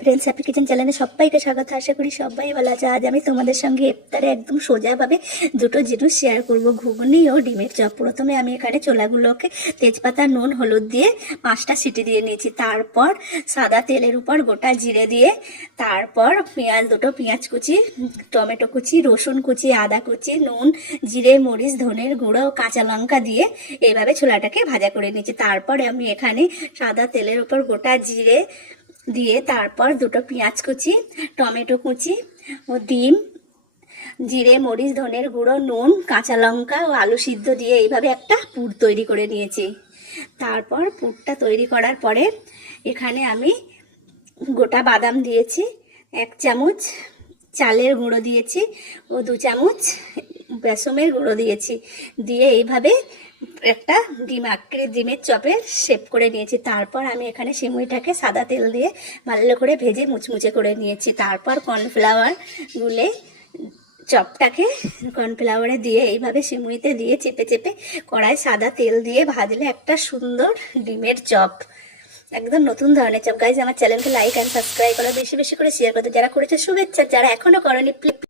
Friends happy kitchen চ্যানেলে সবাইকে স্বাগত। আশা করি সবাই ভালো আছে। আজ আমি তোমাদের সঙ্গে ইফতারে একদম সোজাভাবে দুটো জিনিস শেয়ার করব। ঘুগনি ও ডিমের চপ। প্রথমে আমি এখানে ছোলাগুলোকে তেজপাতা, নুন, হলুদ দিয়ে পাঁচটা সিটি দিয়ে নিয়েছি। তারপর সাদা তেলের উপর গোটা জিরে দিয়ে তারপর পেঁয়াজ, দুটো পেঁয়াজ কুচি, টমেটো কুচি, রসুন কুচি, আদা কুচি, নুন, জিরে, মরিচ, ধনের গুঁড়ো, কাঁচা লঙ্কা দিয়ে এইভাবে ছোলাটাকে ভাজা করে নিয়েছি। তারপরে আমি এখানে সাদা তেলের উপর গোটা জিরে দিয়ে তারপর দুটো পেঁয়াজ কুচি, টমেটো কুচি, ও ডিম, জিরে, মরিচ, ধনের গুঁড়ো, নুন, কাঁচা লঙ্কা ও আলু সিদ্ধ দিয়ে এইভাবে একটা পুর তৈরি করে নিয়েছি। তারপর পুরটা তৈরি করার পরে এখানে আমি গোটা বাদাম দিয়েছি, এক চামচ, চালের গুঁড়ো দিয়েছি ও দু চামচ বেসমের গুঁড়ো দিয়েছি। দিয়ে এইভাবে একটা ডিম আঁকড়ে, ডিমের চপের শেপ করে নিয়েছি। তারপর আমি এখানে সিমুইটাকে সাদা তেল দিয়ে ভালো করে ভেজে মুচমুচে করে নিয়েছি। তারপর কর্নফ্লাওয়ার গুলে চপটাকে কর্নফ্লাওয়ারে দিয়ে এইভাবে সিমুইতে দিয়ে চেপে চেপে কড়াই সাদা তেল দিয়ে ভাজলে একটা সুন্দর ডিমের চপ। একদম নতুন ধরনের চপ। গাইজ আমার চ্যানেলকে লাইক অ্যান্ড সাবস্ক্রাইব করো। বেশি বেশি করে শেয়ার করতে যারা করেছে, শুভেচ্ছা। যারা এখনও করেনি প্লিজ